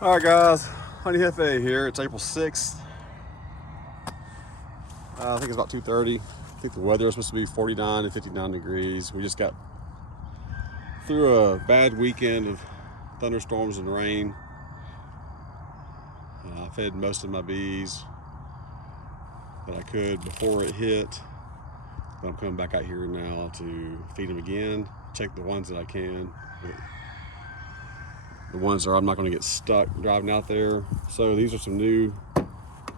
Alright guys, Honey Jefe here. It's April 6th. I think it's about 2:30. I think the weather is supposed to be 49 and 59 degrees. We just got through a bad weekend of thunderstorms and rain. I fed most of my bees that I could before it hit. But I'm coming back out here now to feed them again, check the ones that I can. The ones that I'm not going to get stuck driving out there. So these are some new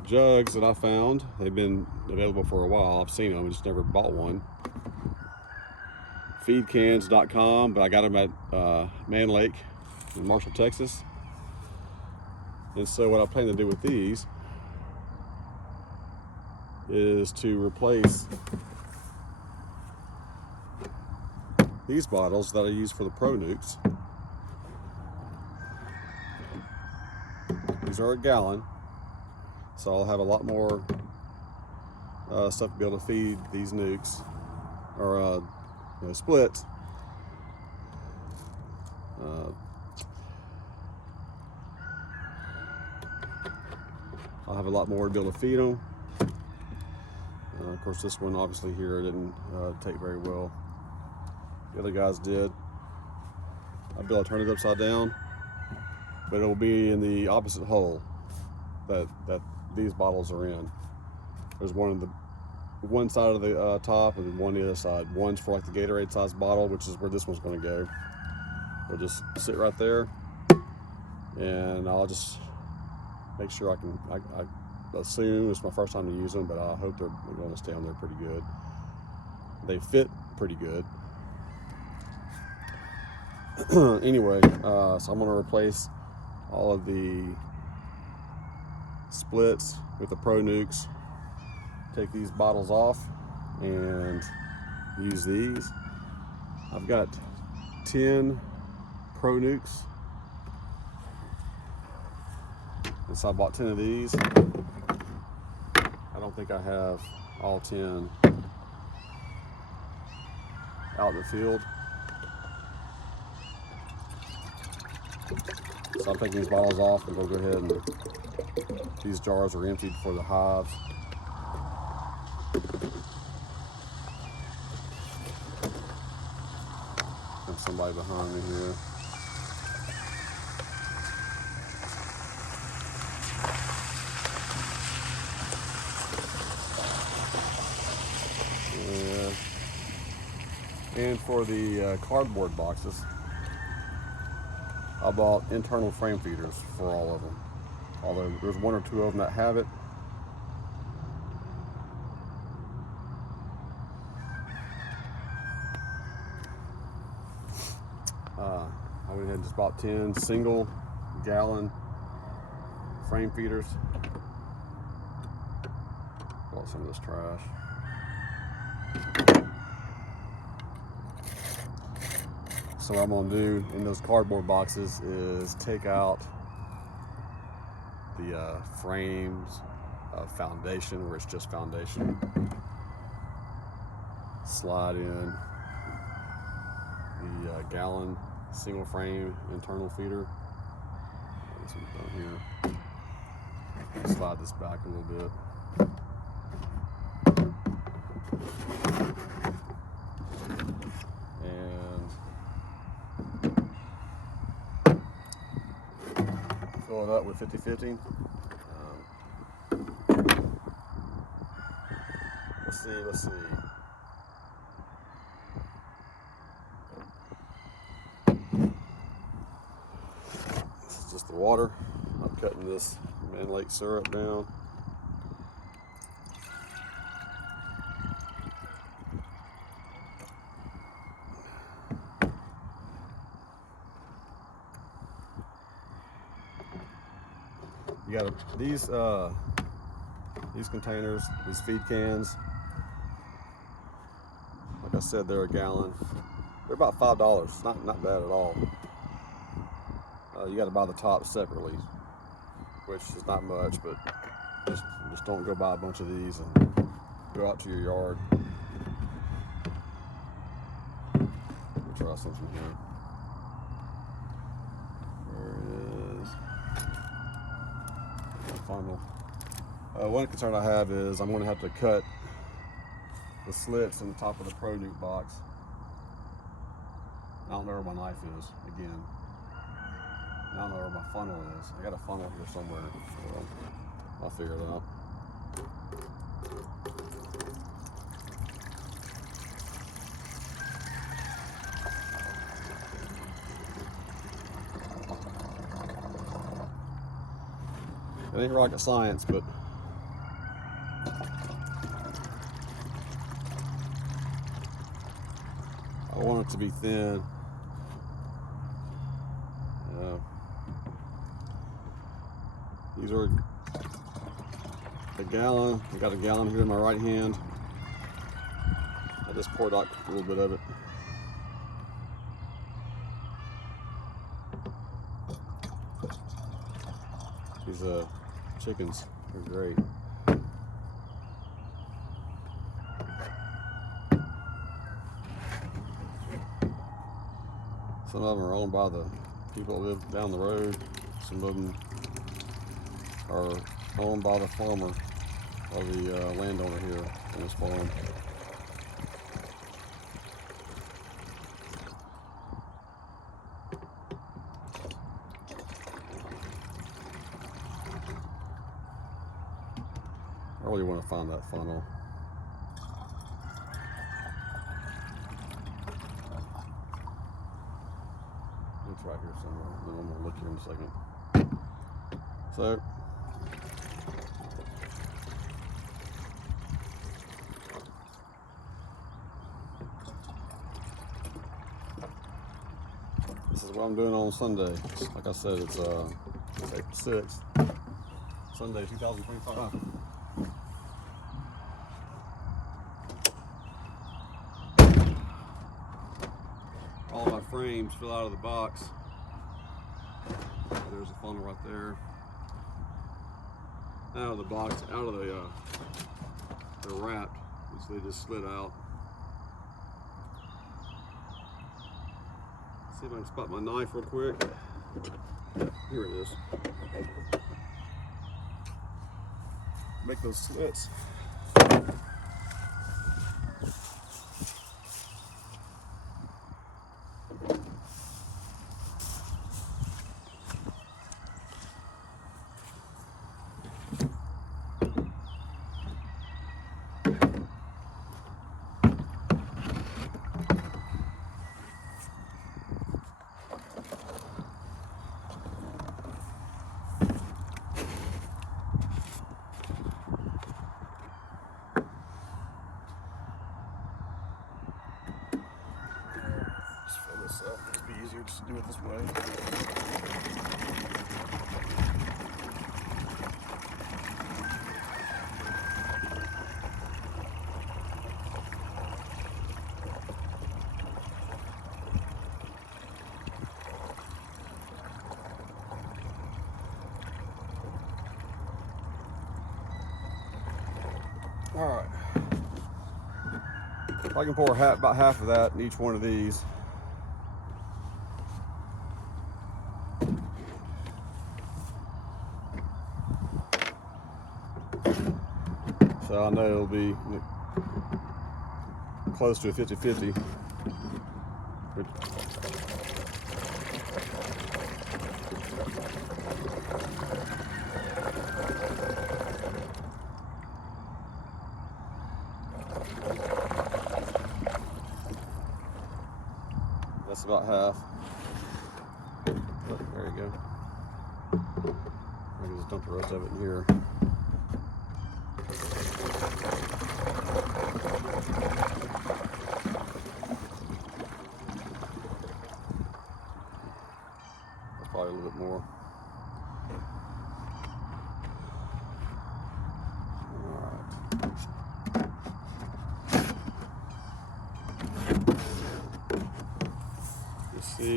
jugs that I found. They've been available for a while. I've seen them, I just never bought one. Feedcans.com, but I got them at Mann Lake in Marshall, Texas. And so what I plan to do with these is to replace these bottles that I use for the Pro Nucs. These are a gallon, so I'll have a lot more stuff to be able to feed these nucs, or splits. I'll have a lot more to be able to feed them. Of course, this one obviously here didn't take very well. The other guys did. I'll be able to turn it upside down, but it'll be in the opposite hole that these bottles are in. There's one in the one side of the top and one on the other side. One's for like the Gatorade size bottle, which is where this one's going to go. It'll just sit right there, and I'll just make sure I assume it's my first time to use them, but I hope they're going to stay on there pretty good. They fit pretty good. Anyway, so I'm going to replace all of the splits with the Pro Nucs, take these bottles off and use these. I've got 10 Pro Nucs, and so I bought 10 of these. I don't think I have all 10 out in the field. So I'm taking these bottles off and we'll go ahead and these jars are emptied for the hives. There's somebody behind me here. And for the cardboard boxes, I bought internal frame feeders for all of them. Although there's one or two of them that have it. I went ahead and just bought 10 single gallon frame feeders. Bought some of this trash. So what I'm gonna do in those cardboard boxes is take out the frames of foundation, where it's just foundation. Slide in the gallon single frame internal feeder. This one's down here. Slide this back a little bit. Fill it up with 50-50. Let's see. This is just the water. I'm cutting this Mann Lake syrup down. You got these containers, these feed cans. Like I said, they're a gallon. They're about $5. Not bad at all. You got to buy the top separately, which is not much, but just don't go buy a bunch of these and go out to your yard. We'll try something here. There it is. funnel. One concern I have is I'm going to have to cut the slits in the top of the Pro Nuc box. I don't know where my knife is, again. I don't know where my funnel is. I got a funnel here somewhere. So I'll figure it out. It ain't rocket science, but I want it to be thin. These are a gallon. I got a gallon here in my right hand. I just poured out a little bit of it. These chickens are great. Some of them are owned by the people that live down the road. Some of them are owned by the farmer or the landowner here on this farm. I really want to find that funnel. It's right here somewhere. Then I'm gonna look here in a second. So this is what I'm doing on Sunday. Like I said, it's April 6th, Sunday, 2025. All my frames fell out of the box. There's a funnel right there. Out of the box, out of the wrap, so they just slid out. See if I can spot my knife real quick. Here it is. Make those slits. It'd be easier just to do it this way. All right. If I can pour about half of that in each one of these. So I know it'll be close to a 50-50. That's about half. Oh, there you go. I can just dump the rest of it in here. That's probably a little bit more.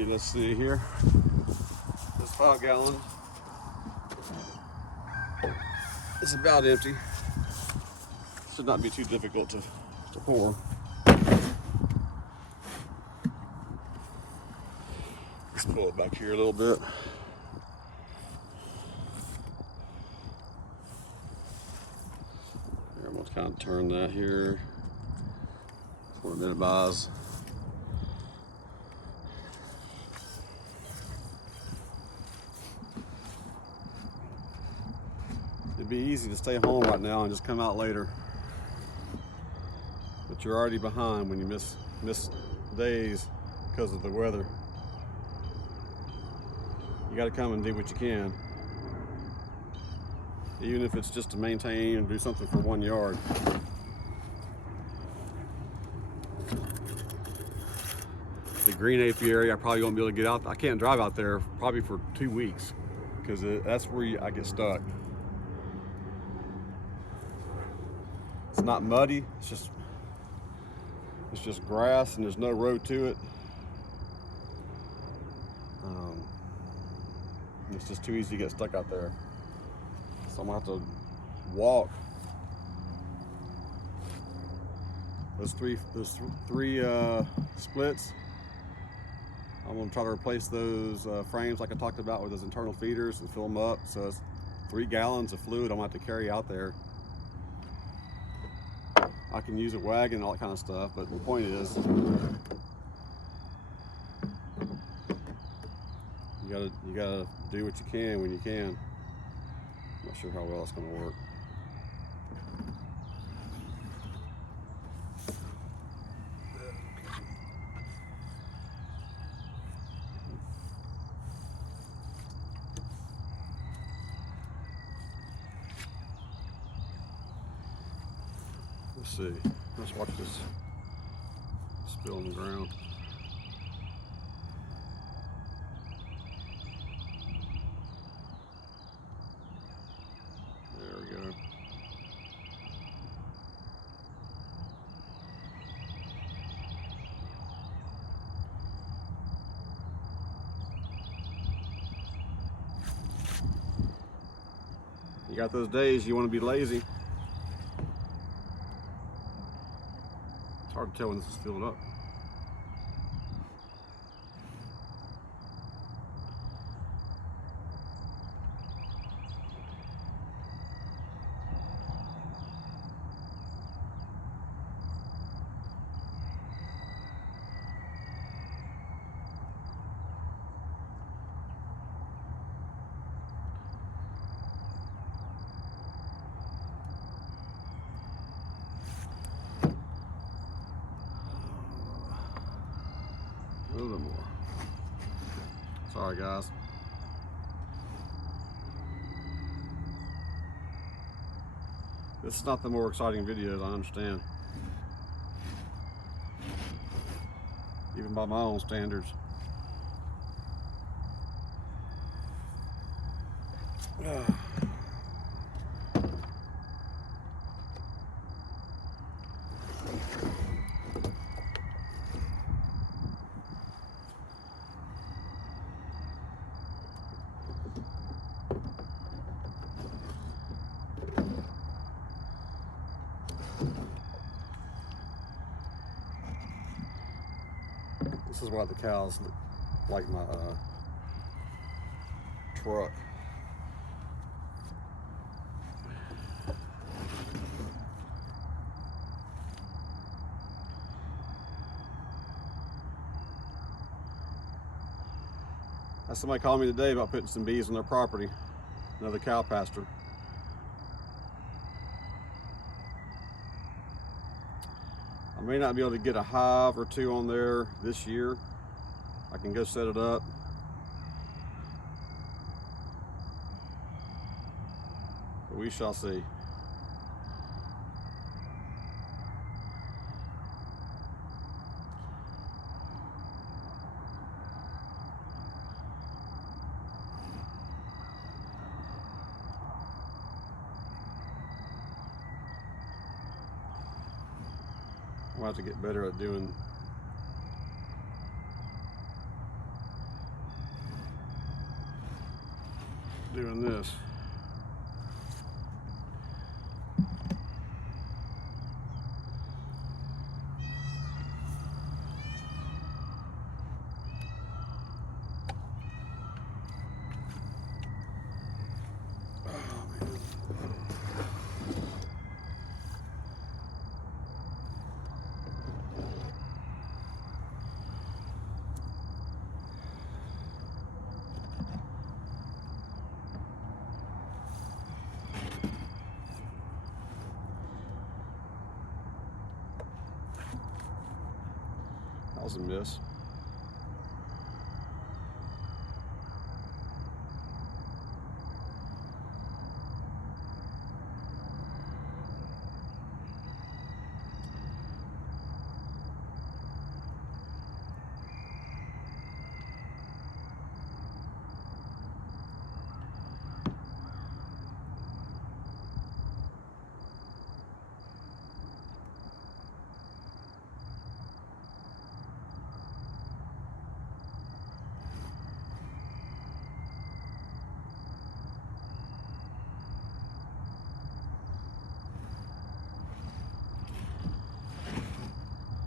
Let's see here. This 5 gallon is about empty. Should not be too difficult to pour. Let's pull it back here a little bit. kind of turn that here. Want to minimize. It'd be easy to stay home right now and just come out later, but you're already behind when you miss days because of the weather. You got to come and do what you can, even if it's just to maintain and do something for 1 yard. The green apiary, I probably won't be able to get out. I can't drive out there probably for 2 weeks because that's where I get stuck. It's not muddy. It's just grass and there's no road to it. It's just too easy to get stuck out there. So I'm gonna have to walk those three splits. I'm gonna try to replace those frames like I talked about with those internal feeders and fill them up. So it's 3 gallons of fluid I'm gonna have to carry out there. I can use a wagon and all that kind of stuff, but the point is, you gotta do what you can when you can. I'm not sure how well it's gonna work. Let's see. Let's watch this spill on the ground. There we go. You got those days you want to be lazy. It's hard to tell when this is filled up. A little bit more. Sorry guys. This is not the more exciting videos, I understand. Even by my own standards. This is why the cows like my truck. Somebody called me today about putting some bees on their property, another cow pasture. I may not be able to get a hive or 2 on there this year. I can go set it up. But we shall see. I'll have to get better at doing this. was a miss.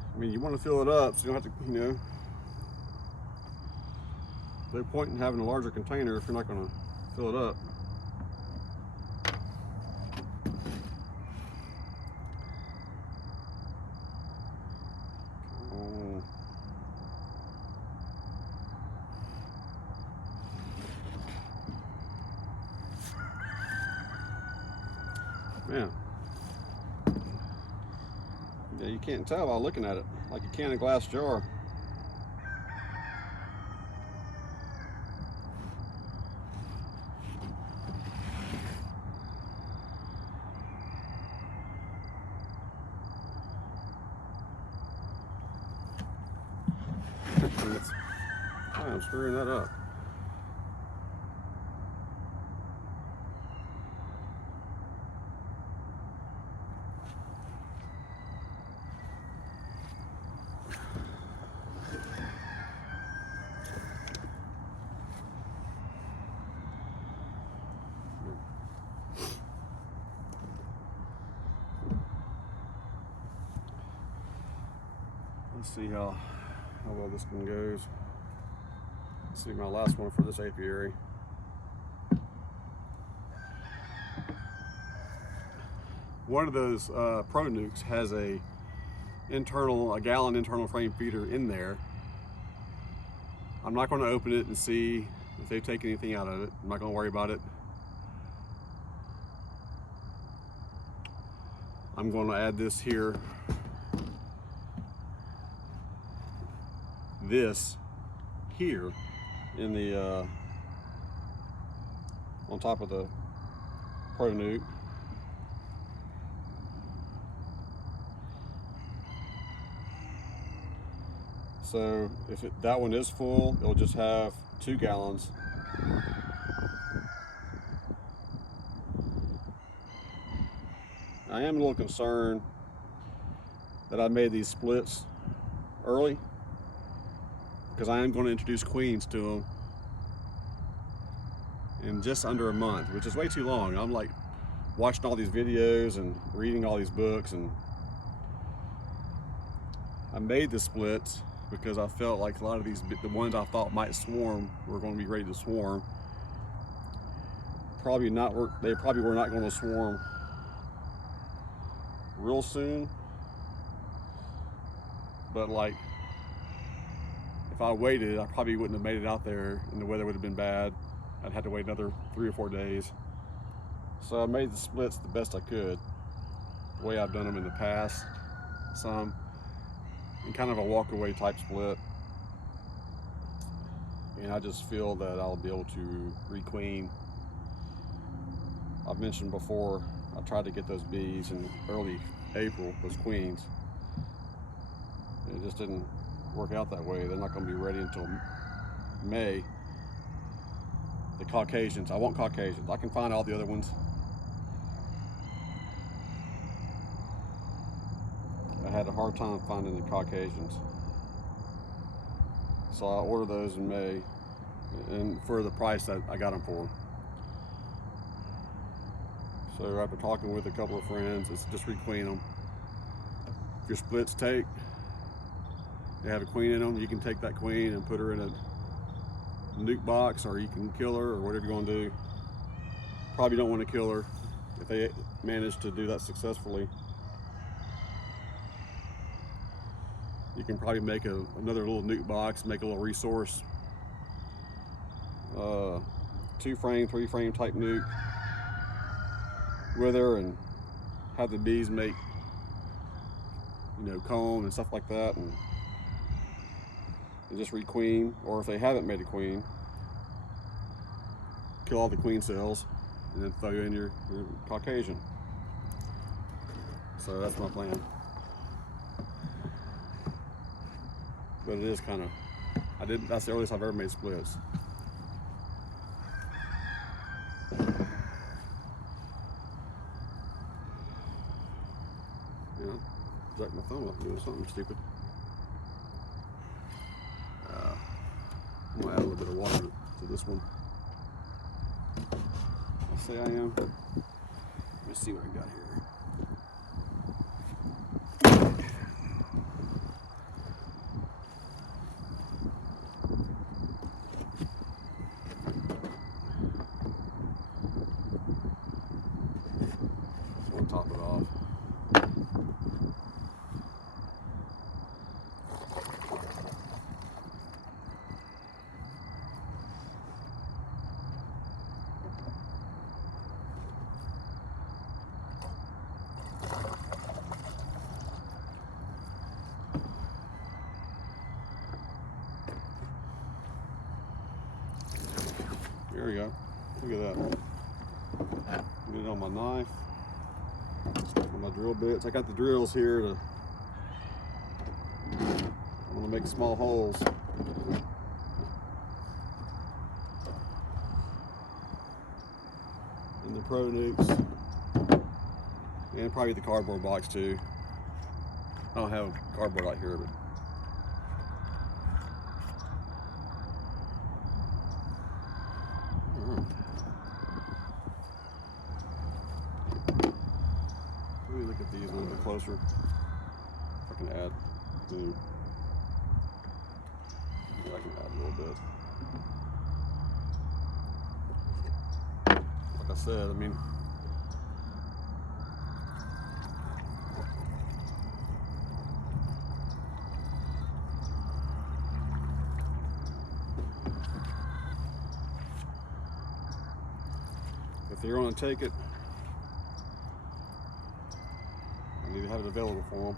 I mean, you want to fill it up so you don't have to, you know, no point in having a larger container if you're not going to fill it up. Oh. Man. Yeah, you can't tell by looking at it, like you can a glass jar. I'm screwing that up. Let's see how well this one goes. Let's see my last one for this apiary. One of those Pro Nucs has a gallon internal frame feeder in there. I'm not going to open it and see if they take anything out of it. I'm not going to worry about it. I'm going to add this here. This here in the on top of the Pro Nuc. So if that one is full, it'll just have 2 gallons. I am a little concerned that I made these splits early, because I am going to introduce queens to them in just under a month, which is way too long. I'm like watching all these videos and reading all these books, and I made the splits because I felt like a lot of these, the ones I thought might swarm, were going to be ready to swarm. Probably not. They probably were not going to swarm real soon, but like, if I waited, I probably wouldn't have made it out there, and the weather would have been bad. I'd have to wait another 3 or 4 days. So I made the splits the best I could, the way I've done them in the past. Some in kind of a walk-away type split. And I just feel that I'll be able to requeen. I've mentioned before, I tried to get those bees in early April, those queens. It just didn't work out that way. They're not going to be ready until May. The Caucasians, I want Caucasians. I can find all the other ones. I had a hard time finding the Caucasians. So I ordered those in May, and for the price that I got them for. So after talking with a couple of friends, it's just requeen them. If your splits take, they have a queen in them, you can take that queen and put her in a nuke box, or you can kill her, or whatever you're going to do. Probably don't want to kill her if they manage to do that successfully. You can probably make another little nuke box, make a little resource, 2-frame, 3-frame type nuke with her, and have the bees make, you know, comb and stuff like that, and and just requeen, or if they haven't made a queen, kill all the queen cells and then throw in your Caucasian. So that's my plan. But it is kind of, that's the earliest I've ever made splits. Yeah, jack my thumb up doing something stupid. I'm gonna add a little bit of water to this one. I'll say I am. Let's see what I got here. Top it off. There we go. Look at that. Get it on my knife. My drill bits. I got the drills here to, I'm going to make small holes. In the Pro Nucs. And probably the cardboard box too. I don't have cardboard out here, but look at these a little bit closer. If I can add, yeah, I can add a little bit. Like I said, I mean, if they're going to take it, I need to have it available for them.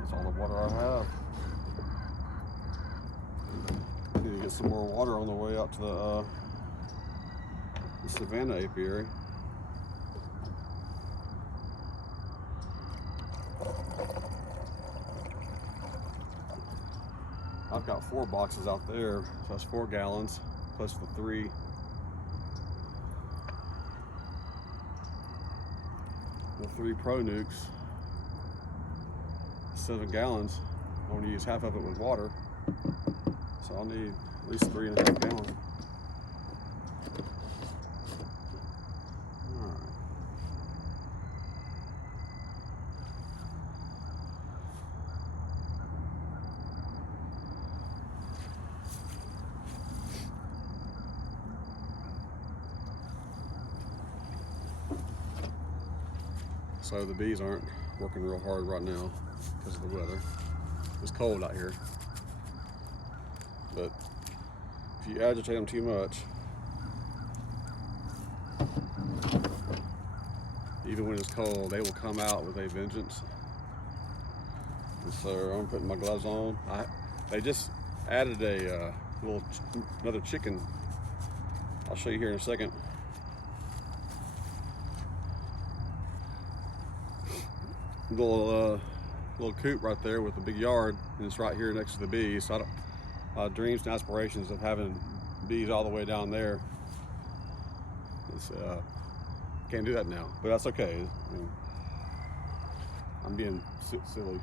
That's all the water I have. Need to get some more water on the way out to the Savannah apiary. I've got 4 boxes out there, so that's 4 gallons plus the 3. The 3 Pro Nucs, 7 gallons. I want to use half of it with water. So I'll need at least 3.5 gallons. All right. So the bees aren't working real hard right now because of the weather. It's cold out here. But if you agitate them too much, even when it's cold, they will come out with a vengeance. And so I'm putting my gloves on. They just added a another chicken. I'll show you here in a second. Little coop right there with a big yard, and it's right here next to the bees. So dreams and aspirations of having bees all the way down there. Can't do that now, but that's okay. I mean, I'm being silly.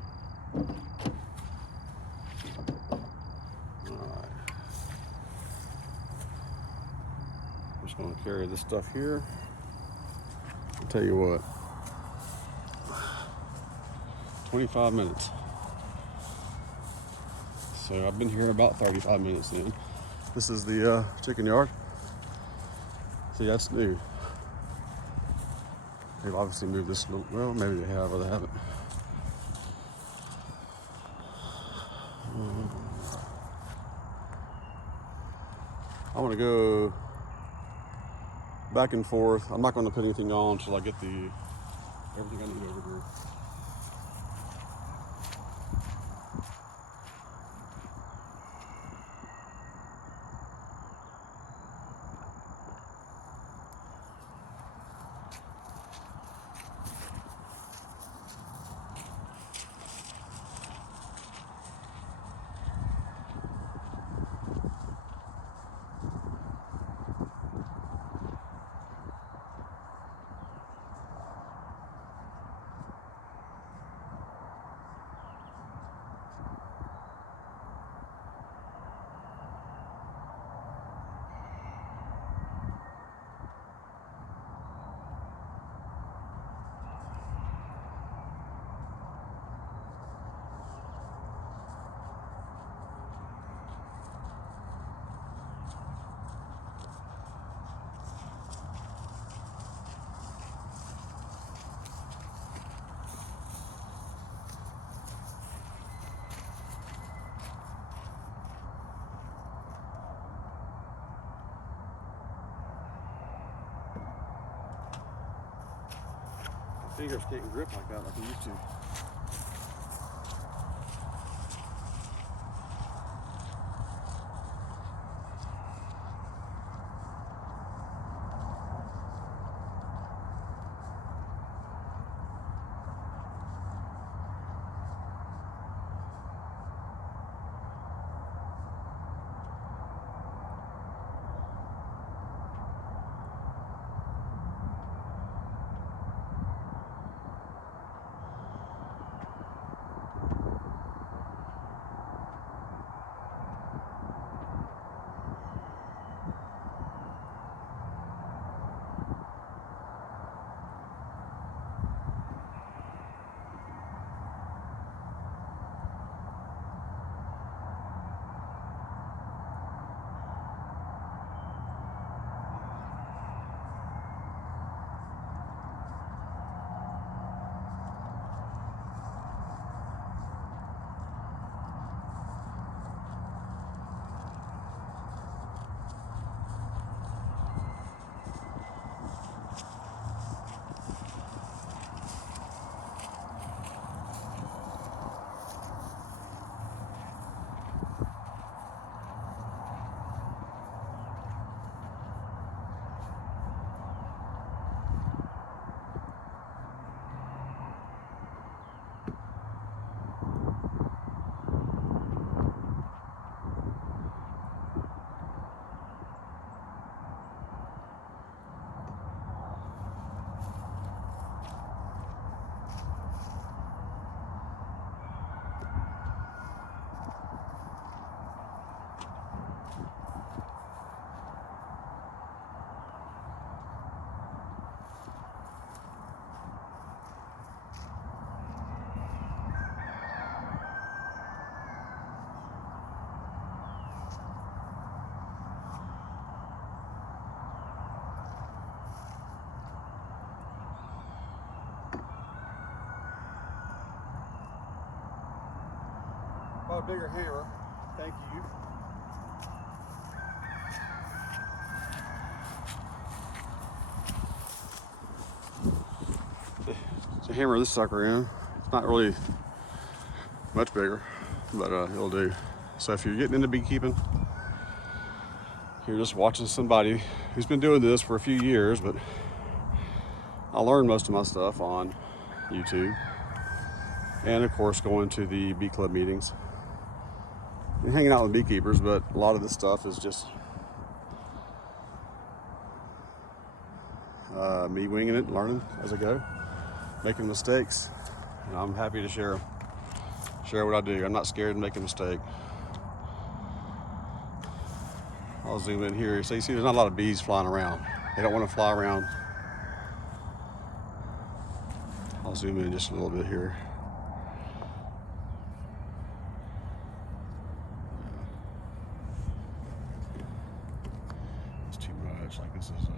All right. I'm just going to carry this stuff here. I'll tell you what. 25 minutes. So I've been here about 35 minutes in. This is the chicken yard. See, that's new. They've obviously moved this a little, well, maybe they have or they haven't. I want to go back and forth. I'm not going to put anything on until I get everything I need over here. Fingers can't grip like that like they used to. Bought a bigger hammer. Thank you. To hammer this sucker in. It's not really much bigger, but it'll do. So if you're getting into beekeeping, you're just watching somebody who's been doing this for a few years, but I learned most of my stuff on YouTube, and of course going to the bee club meetings and hanging out with beekeepers. But a lot of this stuff is just me winging it, learning as I go, making mistakes, and I'm happy to share what I do. I'm not scared to make a mistake. I'll zoom in here. So you see there's not a lot of bees flying around. They don't want to fly around. I'll zoom in just a little bit here. It's too much. Like this is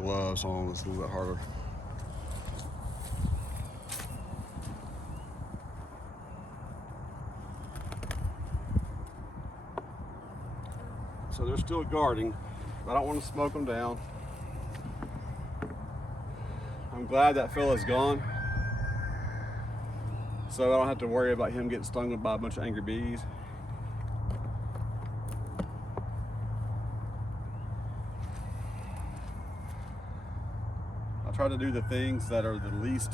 gloves on, it's a little bit harder. So they're still guarding, but I don't want to smoke them down. I'm glad that fella's gone, so I don't have to worry about him getting stung by a bunch of angry bees. I try to do the things that are the least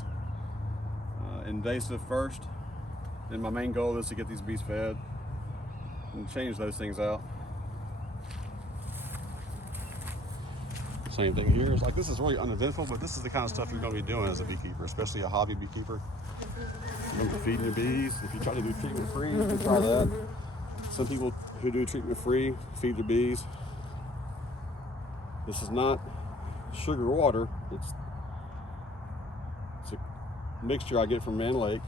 invasive first, and my main goal is to get these bees fed and change those things out. Same thing here. It's like, this is really uneventful, but this is the kind of stuff you're going to be doing as a beekeeper, especially a hobby beekeeper. You're going to be feeding your bees. If you try to do treatment free, you can try that. Some people who do treatment free feed their bees. This is not sugar water. It's a mixture I get from Mann Lake.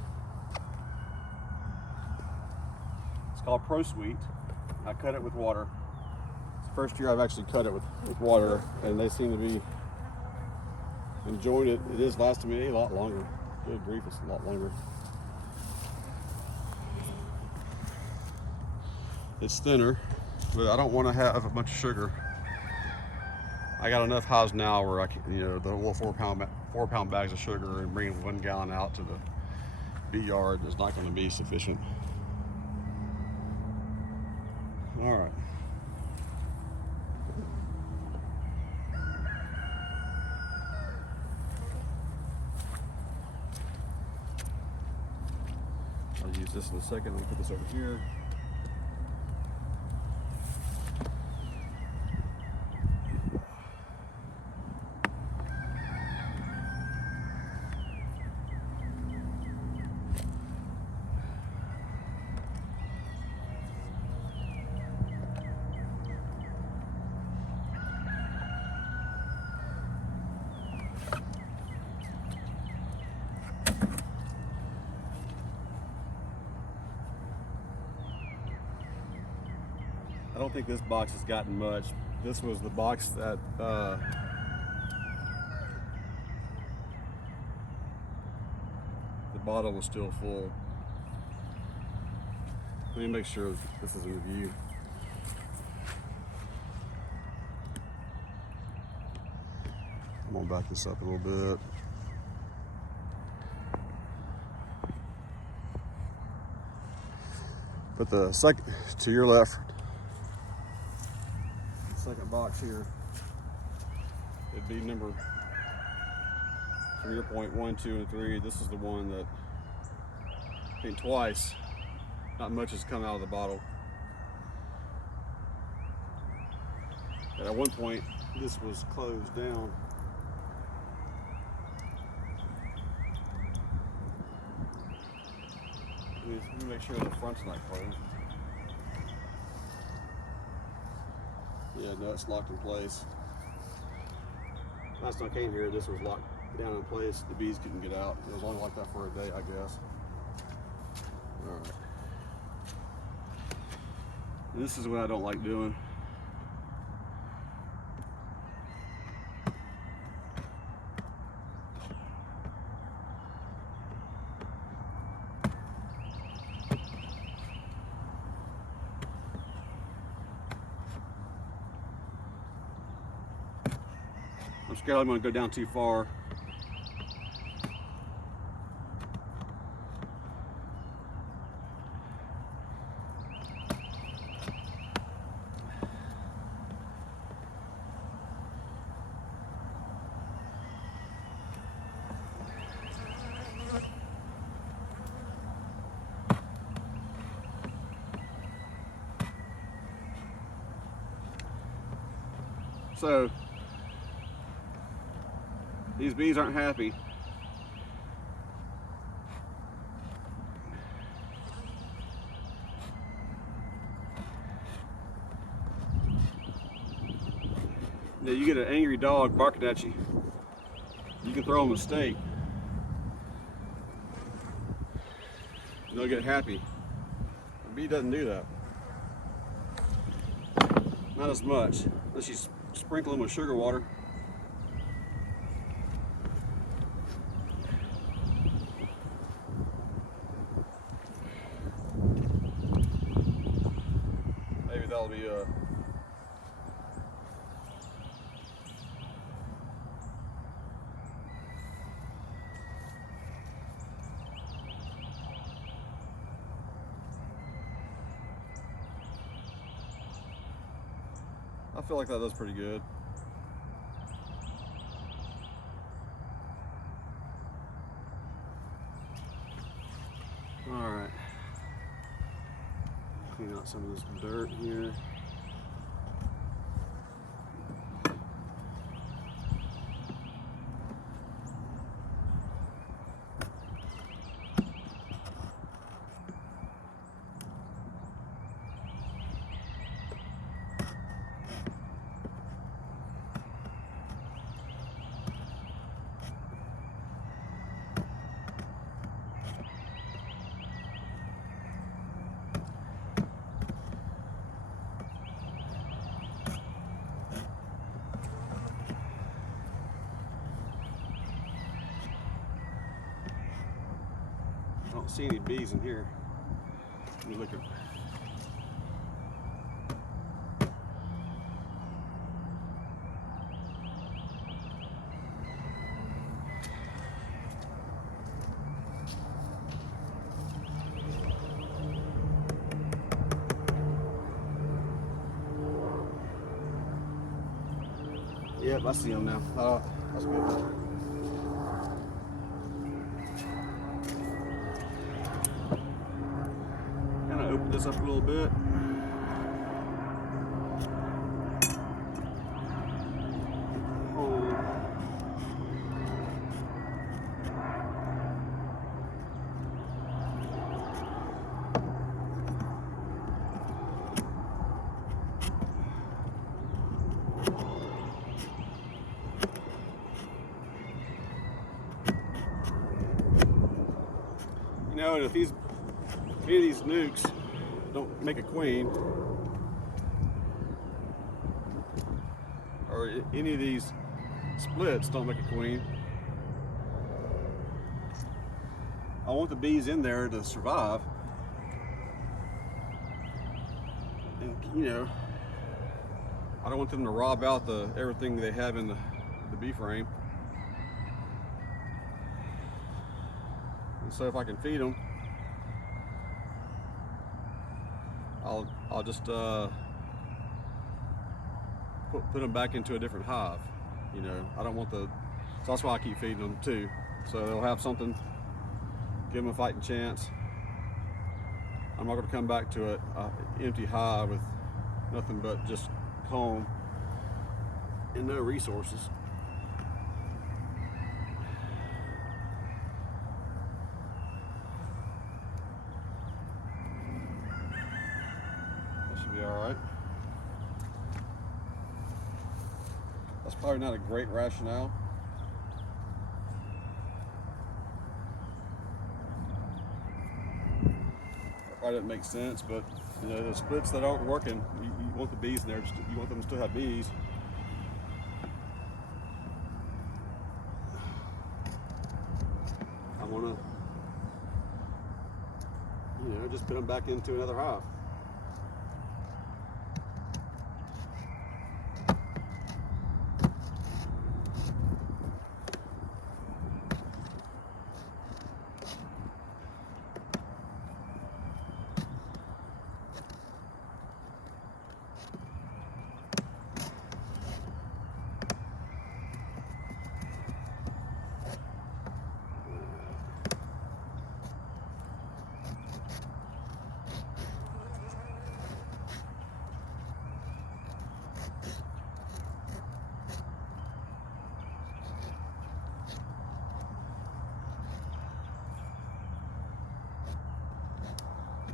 It's called Prosweet. I cut it with water. First year I've actually cut it with water, and they seem to be enjoying it. It is lasting me a lot longer. Good grief, it's a lot longer. It's thinner, but I don't want to have a bunch of sugar. I got enough hives now where I can, you know, the little 4 pound bags of sugar and bringing 1 gallon out to the bee yard is not going to be sufficient. All right. I'll use this in a second. I'll put this over here. I don't think this box has gotten much. This was the box that the bottle was still full. Let me make sure this is in view. I'm gonna back this up a little bit. But the second to your left, second box here, it'd be number, from your point, 1, 2, and 3. This is the one that, I think twice, not much has come out of the bottle. And at one point, this was closed down. Let me make sure the front's not closed. Yeah, no, it's locked in place. Last time I came here, this was locked down in place. The bees couldn't get out. It was only like that for a day, I guess. All right. And this is what I don't like doing. I'm scared I'm going to go down too far. So these bees aren't happy. Now you get an angry dog barking at you, you can throw them a steak. And they'll get happy. The bee doesn't do that. Not as much, unless you sprinkle them with sugar water. tell me I feel like that does pretty good. All right, clean out some of this dirt here. I don't see any bees in here. Let me look at. Yep, I see them now. Oh, that's good. Open this up a little bit. You know, and if any of these nukes don't make a queen, or any of these splits don't make a queen, I want the bees in there to survive. And you know, I don't want them to rob out everything they have in the bee frame. And so if I can feed them, I'll just put them back into a different hive. You know, I don't want so that's why I keep feeding them too. So they'll have something, give them a fighting chance. I'm not going to come back to an empty hive with nothing but just comb and no resources. Alright. That's probably not a great rationale. That probably doesn't make sense, but you know, the splits that aren't working, you want the bees in there, you want them to still have bees. I want to, you know, just put them back into another hive.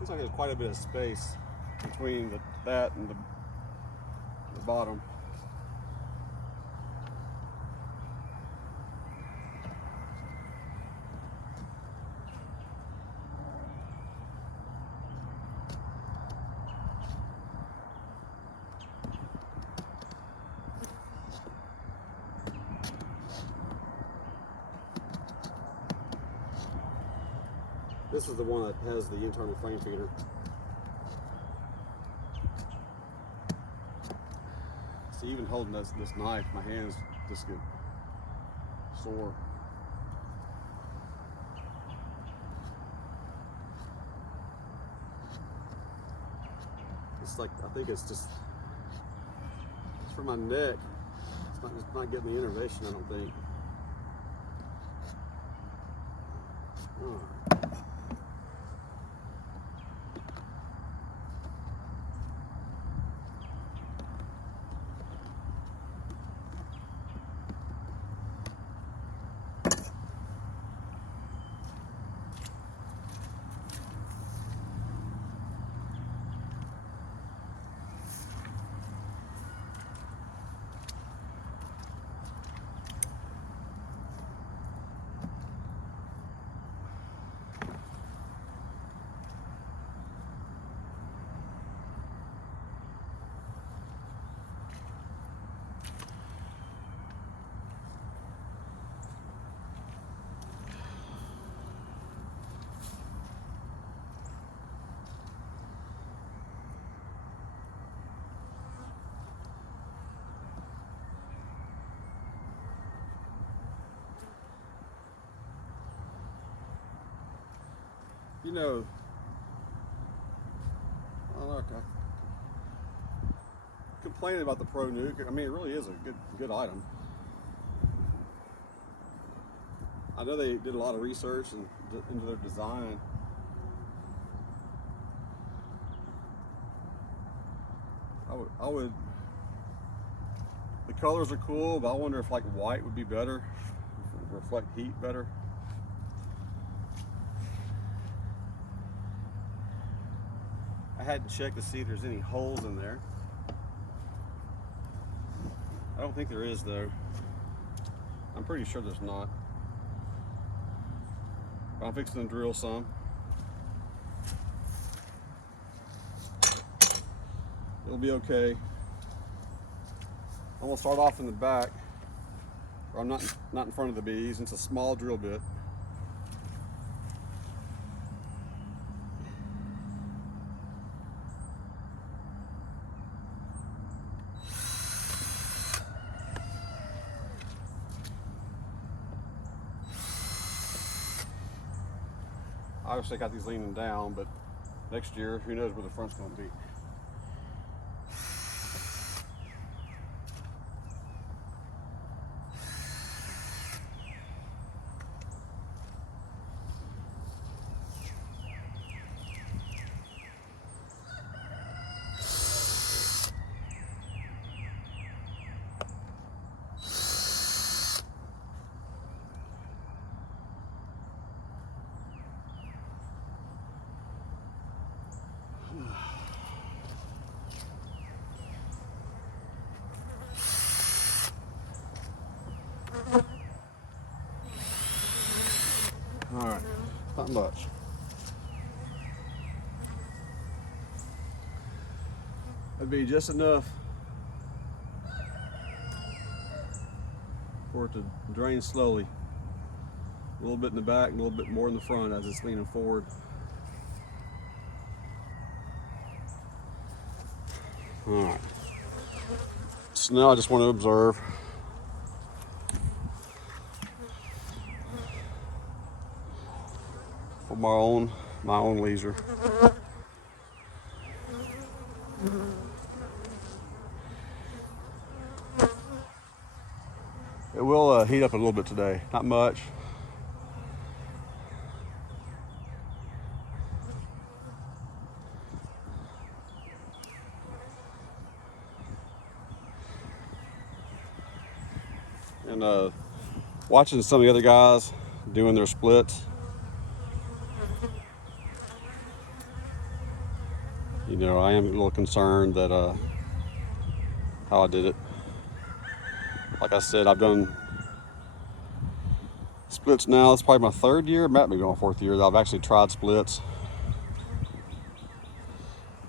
Looks like there's quite a bit of space between that and the bottom. This is the one that has the internal frame feeder. See, even holding this knife, my hands just get sore. It's like, I think it's for my neck. It's not getting the innervation, I don't think. All right. You know, complaining about the Pro Nuc. I mean, it really is a good item. I know they did a lot of research into their design. I would. The colors are cool, but I wonder if like white would be better, reflect heat better. I had to check to see if there's any holes in there. I don't think there is though. I'm pretty sure there's not. But I'm fixing to drill some. It'll be okay. I'm gonna start off in the back, where I'm not in front of the bees. It's a small drill bit. Obviously I got these leaning down, but next year, who knows where the front's gonna be. All right, not much. That'd be just enough for it to drain slowly. A little bit in the back, a little bit more in the front as it's leaning forward. All right. So now I just want to observe. For my own leisure. It will heat up a little bit today, not much. And watching some of the other guys doing their splits, you know, I am a little concerned that how I did it. Like I said, I've done splits now. It's probably my third year, it might be going fourth year that I've actually tried splits.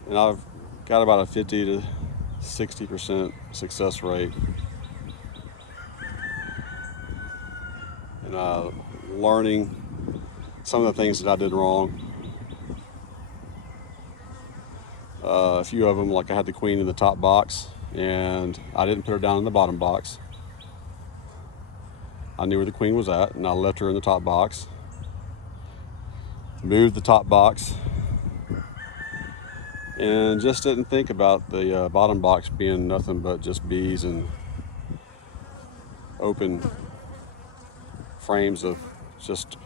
And I've got about a 50 to 60% success rate. And learning some of the things that I did wrong. A few of them, like I had the queen in the top box, and I didn't put her down in the bottom box. I knew where the queen was at, and I left her in the top box. Moved the top box, and just didn't think about the bottom box being nothing but just bees and open frames of just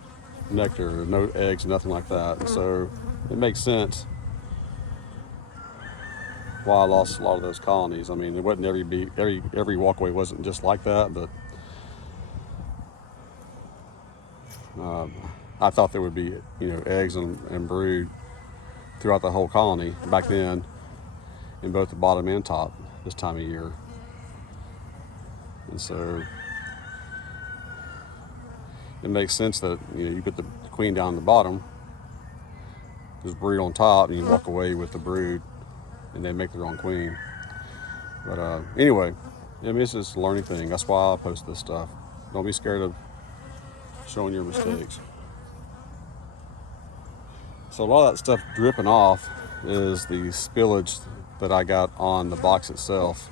nectar, no eggs, nothing like that. So it makes sense why I lost a lot of those colonies. I mean, it wasn't every walkway wasn't just like that, but I thought there would be, eggs and brood throughout the whole colony back then, in both the bottom and top this time of year. And so it makes sense that you put the queen down in the bottom, there's brood on top, and you walk away with the brood, and they make their own queen. But anyway, it's just a learning thing. That's why I post this stuff. Don't be scared of showing your mistakes. So a lot of that stuff dripping off is the spillage that I got on the box itself,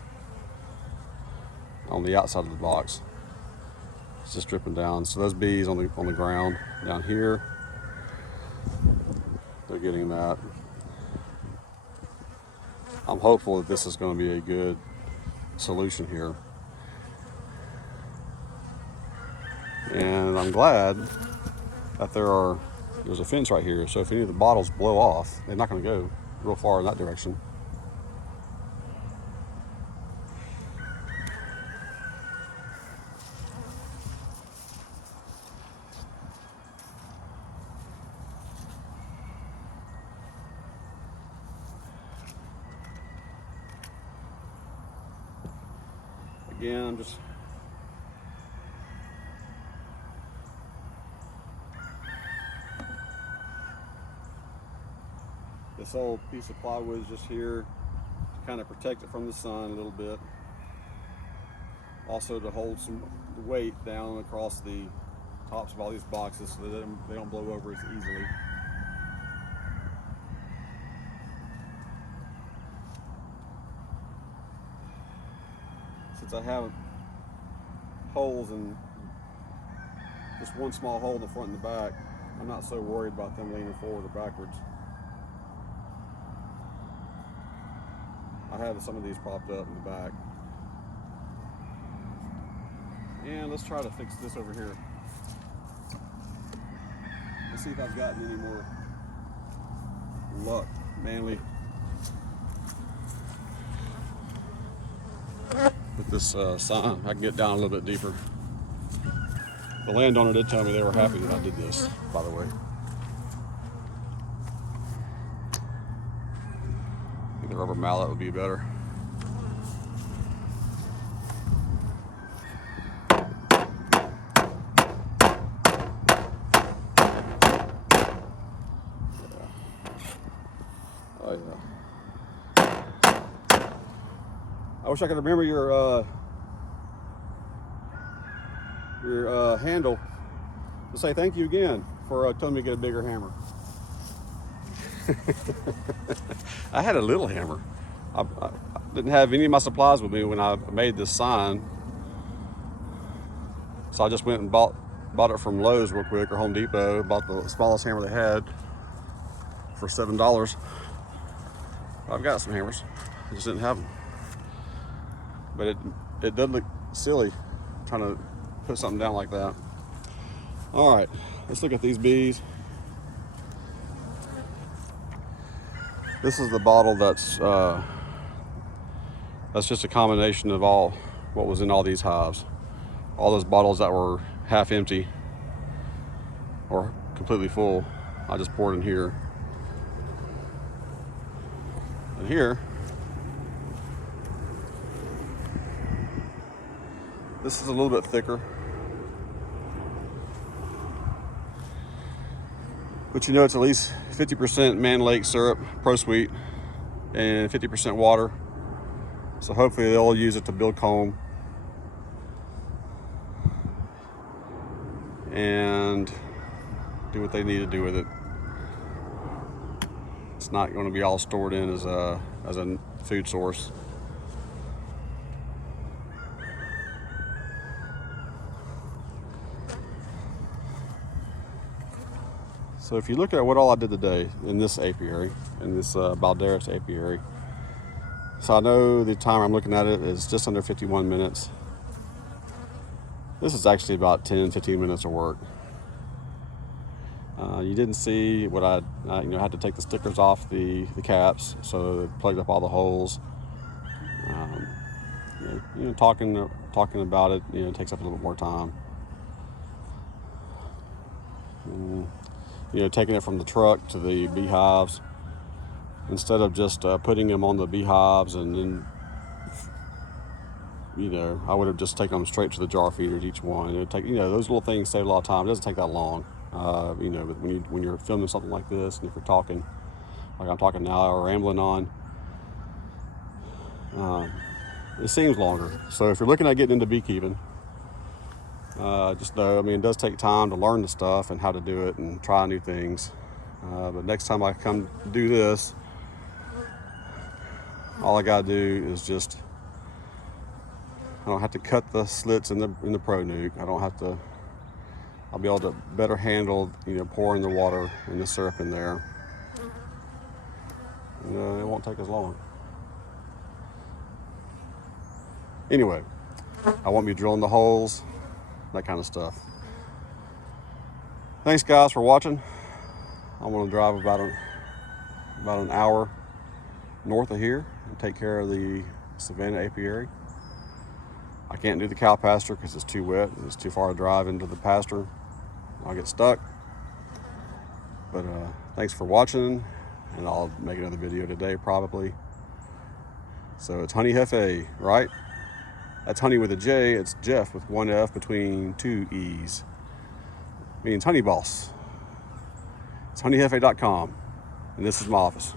on the outside of the box. It's just dripping down. So those bees on the ground down here, they're getting that. I'm hopeful that this is going to be a good solution here. And I'm glad that there's a fence right here, so if any of the bottles blow off, they're not going to go real far in that direction. Again, I'm just this old piece of plywood is just here to kind of protect it from the sun a little bit. Also to hold some weight down across the tops of all these boxes so that they don't blow over as easily. Since I have holes in just one small hole in the front and the back, I'm not so worried about them leaning forward or backwards. I have some of these propped up in the back. And let's try to fix this over here. Let's see if I've gotten any more luck. Manly. With this sign, I can get down a little bit deeper. The landowner did tell me they were happy that I did this, by the way. I think the rubber mallet would be better. Oh yeah. I wish I could remember your handle to say thank you again for telling me to get a bigger hammer. I had a little hammer. I didn't have any of my supplies with me when I made this sign, so I just went and bought it from Lowe's real quick, or Home Depot. Bought the smallest hammer they had for $7. I've got some hammers, I just didn't have them. But it does look silly trying to put something down like that. All right, let's look at these bees. This is the bottle that's just a combination of all what was in all these hives. All those bottles that were half empty or completely full, I just poured in here. And here, this is a little bit thicker. But it's at least 50% Mann Lake syrup, Prosweet, and 50% water. So hopefully they'll use it to build comb and do what they need to do with it. It's not going to be all stored in as a food source. So if you look at what all I did today in this apiary, in this Balderas apiary, so I know the timer I'm looking at it is just under 51 minutes. This is actually about 10-15 minutes of work. You didn't see what I had to take the stickers off the caps, so it plugged up all the holes. Talking about it, takes up a little bit more time. Taking it from the truck to the beehives, instead of just putting them on the beehives and then, I would have just taken them straight to the jar feeders, each one. It would take, those little things save a lot of time. It doesn't take that long. But when you're filming something like this, and if you're talking, like I'm talking now, or rambling on, it seems longer. So if you're looking at getting into beekeeping, just know, it does take time to learn the stuff and how to do it and try new things. But next time I come do this, all I gotta do is just, I don't have to cut the slits in the Pro Nuc. I'll be able to better handle, pouring the water and the syrup in there. And, it won't take as long. Anyway, I won't be drilling the holes, that kind of stuff. Thanks guys for watching. I'm gonna drive about an hour north of here and take care of the Savannah apiary. I can't do the cow pasture because it's too wet. It's too far to drive into the pasture. I'll get stuck. But thanks for watching, and I'll make another video today probably. So it's Honey Jefe, right? That's honey with a J. It's Jeff with one F between two E's. Means honey boss. It's honeyjefe.com, and this is my office.